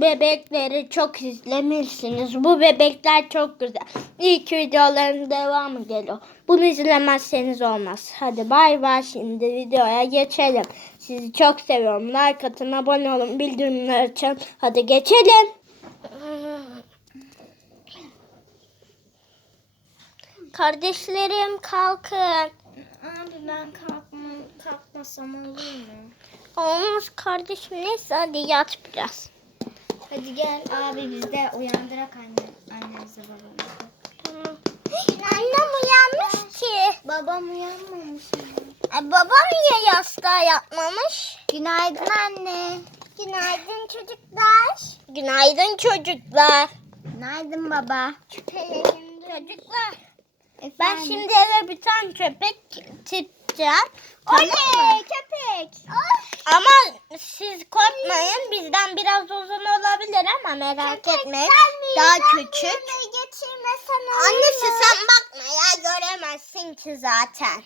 bebekleri çok izlemişsiniz. Bu bebekler çok güzel. İlk videoların devamı geliyor. Bunu izlemezseniz olmaz. Hadi bay bay şimdi videoya geçelim. Sizi çok seviyorum. Like atın, abone olun, bildirimleri açın. Hadi geçelim. Kardeşlerim kalkın. Abi ben kalkmam, kalkmasam olur mu? Olmaz kardeşim neyse hadi yat biraz. Hadi gel abi biz de uyandırak anne, annemizi babamızı. Tamam. Annem uyanmış ki. Babam uyanmamış. E, babam niye yastığa yatmamış? Günaydın anne. Günaydın çocuklar. Günaydın çocuklar. Günaydın baba. Çocuklar. Ben Efendim? şimdi eve bir tane köpek tipeceğim. Tamam köpek. Ama siz korkmayın. Bizden biraz uzun olabilir ama merak etmeyin. Daha küçük. Annesi sen bakma ya göremezsin ki zaten.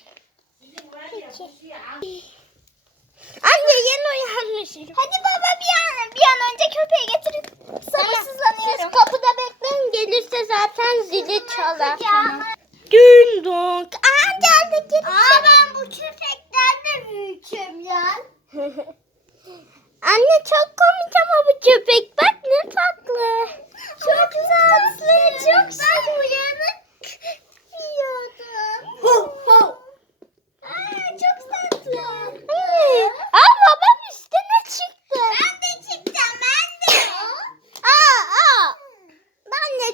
Anne yeni uyanmışım. Hadi baba bir an, bir an önce köpeği getirin. Siz Sabırsızlanıyorum. kapıda bekleyin gelirse zaten zili çalar. Dün donk. Aa geldi geri. Aa ben bu köpekten de büyüküm ya. Anne çok komik ama bu köpek bak ne tatlı. Çok tatlı, çok ben uyanık yiyordum. Aa, çok tatlı. Anne. Aa babam üstüne çıktı. Ben de çıkacağım, ben de. Aa aa. Ben de çıktım. Aa. Oh, oh, oh. Oh, oh, oh, oh, oh. Ben hemen köpek babası geçeyim. Oh. Ay baba, abla, abi bu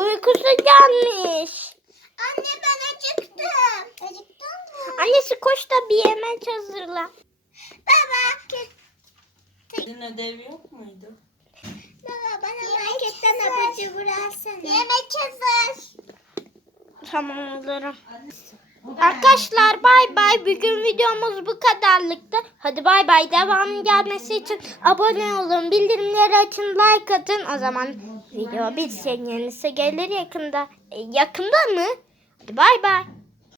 Uykusu gelmiş. Anne ben acıktım. Acıktın mı? Annesi koş da bir yemek hazırla. Baba. Senin ödev yok muydu? Baba bana marketten abur cubur alsana. Yemek hazır. Tamam alırım. Arkadaşlar bay bay. Bugün videomuz bu kadarlıktı. Hadi bay bay. Devamın gelmesi için abone olun. Bildirimleri açın. Like atın. O zaman video bitsin. Yenisi gelir yakında. E, yakında mı? Hadi bay bay.